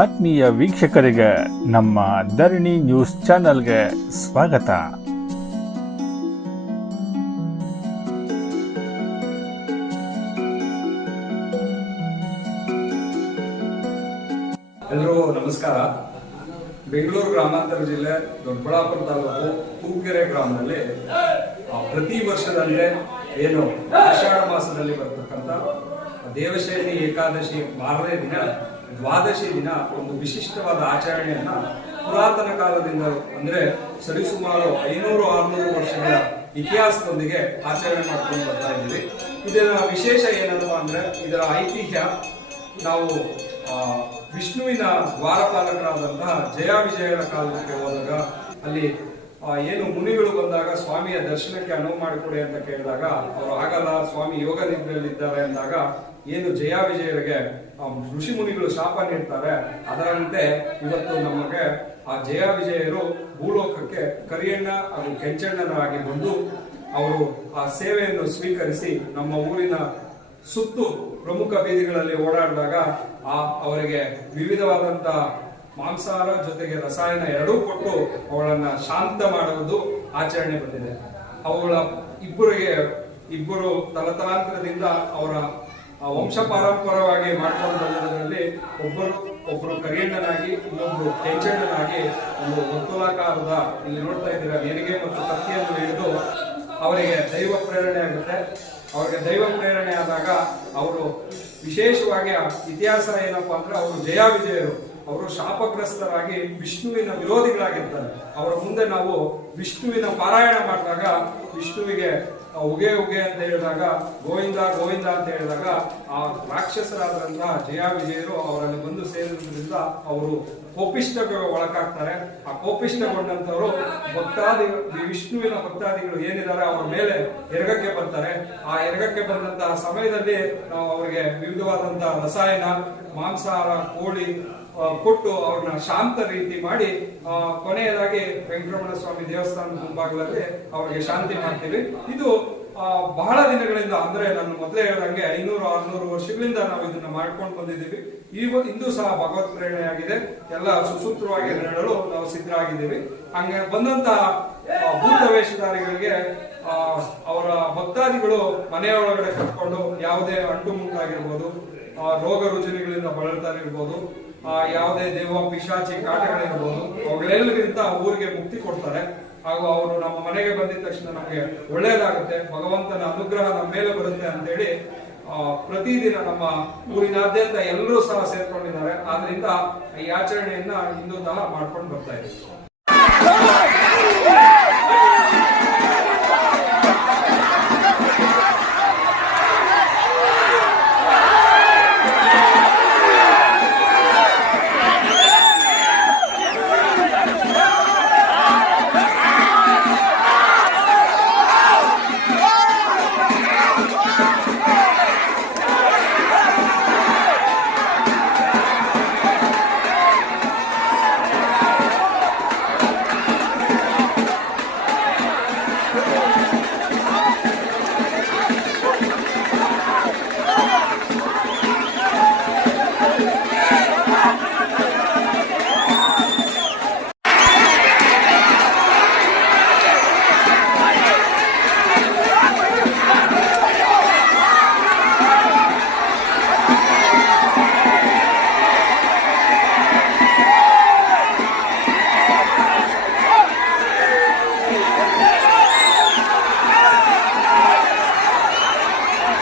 ಆತ್ಮೀಯ ವೀಕ್ಷಕರಿಗೆ ನಮ್ಮ ಧರಣಿ ನ್ಯೂಸ್ ಚಾನೆಲ್ಗೆ ಸ್ವಾಗತ. ಎಲ್ಲರೂ ನಮಸ್ಕಾರ. ಬೆಂಗಳೂರು ಗ್ರಾಮಾಂತರ ಜಿಲ್ಲೆ ದೊಡ್ಡಬಳ್ಳಾಪುರ ತಾಲೂಕು ತೂಕೆರೆ ಗ್ರಾಮದಲ್ಲಿ ಪ್ರತಿ ವರ್ಷದಲ್ಲೇ ಏನು ಆಷಾಢ ಮಾಸದಲ್ಲಿ ಬರ್ತಕ್ಕಂಥ ದೇವಶೈಲಿ ಏಕಾದಶಿ ಮಾರನೇ ದಿನ ದ್ವಾದಶಿ ದಿನ ಒಂದು ವಿಶಿಷ್ಟವಾದ ಆಚರಣೆಯನ್ನ ಪುರಾತನ ಕಾಲದಿಂದ ಅಂದ್ರೆ ಸರಿಸುಮಾರು ಐನೂರು ಆರ್ನೂರು ವರ್ಷಗಳ ಇತಿಹಾಸದೊಂದಿಗೆ ಆಚರಣೆ ಮಾಡ್ಕೊಂಡು ಬರ್ತಾ ಇದ್ದೀವಿ. ಇದರ ವಿಶೇಷ ಏನಪ್ಪ ಅಂದ್ರೆ ಇದರ ಐತಿಹ್ಯ ನಾವು ವಿಷ್ಣುವಿನ ದ್ವಾರಪಾಲಕರಾದಂತಹ ಜಯ ವಿಜಯರ ಕಾಲಕ್ಕೆ ಹೋದಾಗ ಅಲ್ಲಿ ಏನು ಮುನಿಗಳು ಬಂದಾಗ ಸ್ವಾಮಿಯ ದರ್ಶನಕ್ಕೆ ಅನುವು ಮಾಡಿಕೊಡಿ ಅಂತ ಕೇಳಿದಾಗ, ಅವರು ಆಗಲ್ಲ, ಸ್ವಾಮಿ ಯೋಗ ನಿದ್ರೆಯಲ್ಲಿದ್ದಾರೆ ಅಂದಾಗ ಏನು ಜಯ ವಿಜಯರಿಗೆ ಋಷಿ ಮುನಿಗಳು ಶಾಪ ನೀಡ್ತಾರೆ. ಅದರಂತೆ ಇವತ್ತು ನಮಗೆ ಆ ಜಯ ವಿಜಯರು ಭೂಲೋಕಕ್ಕೆ ಕರಿಯಣ್ಣ ಹಾಗೂ ಕೆಂಚಣ್ಣನಾಗಿ ಬಂದು ಅವರು ಆ ಸೇವೆಯನ್ನು ಸ್ವೀಕರಿಸಿ ನಮ್ಮ ಊರಿನ ಸುತ್ತು ಪ್ರಮುಖ ಬೀದಿಗಳಲ್ಲಿ ಓಡಾಡಿದಾಗ ಆ ಅವರಿಗೆ ವಿವಿಧವಾದಂತ ಮಾಂಸಾಹಾರ ಜೊತೆಗೆ ರಸಾಯನ ಎರಡೂ ಕೊಟ್ಟು ಅವಳನ್ನ ಶಾಂತ ಮಾಡುವುದು ಆಚರಣೆ ಬಂದಿದೆ. ಅವುಗಳ ಇಬ್ಬರಿಗೆ, ಇಬ್ಬರು ತಲತಲಾಂತರದಿಂದ ಅವರ ವಂಶ ಪಾರಂಪರವಾಗಿ ಮಾಡ್ಕೊಂಡು ಒಬ್ಬರು ಒಬ್ಬರು ಕರಿಯಣ್ಣನಾಗಿ, ಇನ್ನೊಬ್ರು ಕೆಂಚಣ್ಣನಾಗಿ ಒಂದು ವರ್ತುಲಾಕಾರದ ಇಲ್ಲಿ ನೋಡ್ತಾ ಇದ್ದೀರಾ ನೇರಿಗೆ ಮತ್ತು ಕತ್ತಿಯನ್ನು ಹಿಡಿದು ಅವರಿಗೆ ದೈವ ಪ್ರೇರಣೆ ಆಗುತ್ತೆ. ಅವರಿಗೆ ದೈವ ಪ್ರೇರಣೆ ಆದಾಗ ಅವರು ವಿಶೇಷವಾಗಿ ಇತಿಹಾಸ ಏನಪ್ಪಾ ಅಂದ್ರೆ ಅವರು ಜಯ ವಿಜಯರು. ಅವರು ಶಾಪಗ್ರಸ್ತರಾಗಿ ವಿಷ್ಣುವಿನ ವಿರೋಧಿಗಳಾಗಿರ್ತಾರೆ ಅವರ ಮುಂದೆ ನಾವು ವಿಷ್ಣುವಿನ ಪಾರಾಯಣ ಮಾಡಿದಾಗ, ವಿಷ್ಣುವಿಗೆ ಉಗೆ ಉಗೆ ಅಂತ ಹೇಳಿದಾಗ, ಗೋವಿಂದ ಗೋವಿಂದ ಅಂತ ಹೇಳಿದಾಗ, ಆ ರಾಕ್ಷಸರಾದಂತಹ ಜಯ ವಿಜಯರು ಅವರಲ್ಲಿ ಬಂದು ಸೇರಿದ್ರಿಂದ ಅವರು ಕೋಪಿಷ್ಟಕ್ಕೆ ಒಳಗಾಗ್ತಾರೆ. ಆ ಕೋಪಿಷ್ಟಗೊಂಡಂತವರು ಭಕ್ತಾದಿ, ವಿಷ್ಣುವಿನ ಭಕ್ತಾದಿಗಳು ಏನಿದ್ದಾರೆ ಅವರ ಮೇಲೆ ಎರಗಕ್ಕೆ ಬರ್ತಾರೆ. ಆ ಎರಗಕ್ಕೆ ಬಂದಂತಹ ಸಮಯದಲ್ಲಿ ನಾವು ಅವರಿಗೆ ವಿವಿಧವಾದಂತಹ ರಸಾಯನ, ಮಾಂಸಾಹಾರ, ಕೋಳಿ ಕೊಟ್ಟು ಅವ್ರನ್ನ ಶಾಂತ ರೀತಿ ಮಾಡಿ ಕೊನೆಯದಾಗಿ ವೆಂಕಟರಮಣ ಸ್ವಾಮಿ ದೇವಸ್ಥಾನದ ಮುಂಭಾಗದಲ್ಲಿ ಅವ್ರಿಗೆ ಶಾಂತಿ ಮಾಡ್ತೀವಿ. ಇದು ಬಹಳ ದಿನಗಳಿಂದ, ಅಂದ್ರೆ ನಾನು ಮೊದಲೇ ಹೇಳಂಗೆ ಐನೂರು, ಆರ್ನೂರು ವರ್ಷಗಳಿಂದ ನಾವು ಇದನ್ನ ಮಾಡ್ಕೊಂಡು ಬಂದಿದ್ದೀವಿ. ಈಗ ಇಂದು ಸಹ ಭಗವತ್ ಪ್ರೇರಣೆಯಾಗಿದೆ. ಎಲ್ಲ ಸುಸೂತ್ರವಾಗಿ ನೆರಳು ನಾವು ಸಿದ್ಧರಾಗಿದ್ದೀವಿ. ಹಂಗೆ ಬಂದಂತ ಭೂತ ವೇಷಧಾರಿಗಳಿಗೆ ಅವರ ಭಕ್ತಾದಿಗಳು ಮನೆಯೊಳಗಡೆ ಕಟ್ಕೊಂಡು ಯಾವುದೇ ಅಂಟು ಮುಂಟಾಗಿರ್ಬೋದು ರೋಗ ರುಜಿನಗಳಿಂದ ಬಳಲ್ತಾ ಇರ್ಬೋದು ಯಾವುದೇ ದೇವ ಪಿಶಾಚಿ ಕಾಟಗಳಿರ್ಬೋದು ಅವುಗಳೆಲ್ಲರಿಗಿಂತ ಊರಿಗೆ ಮುಕ್ತಿ ಕೊಡ್ತಾರೆ. ಹಾಗೂ ಅವರು ನಮ್ಮ ಮನೆಗೆ ಬಂದಿದ ತಕ್ಷಣ ನಮಗೆ ಒಳ್ಳೇದಾಗುತ್ತೆ ಭಗವಂತನ ಅನುಗ್ರಹ ನಮ್ಮ ಮೇಲೆ ಬರುತ್ತೆ ಅಂತೇಳಿ ಆ, ಪ್ರತಿದಿನ ನಮ್ಮ ಊರಿನಾದ್ಯಂತ ಎಲ್ಲರೂ ಸಹ ಸೇರ್ಕೊಂಡಿದ್ದಾರೆ. ಆದ್ರಿಂದ ಈ ಆಚರಣೆಯನ್ನ ಇಂದು ಸಹ ಮಾಡ್ಕೊಂಡು ಬರ್ತಾ ಇದ್ದೀವಿ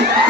Yeah!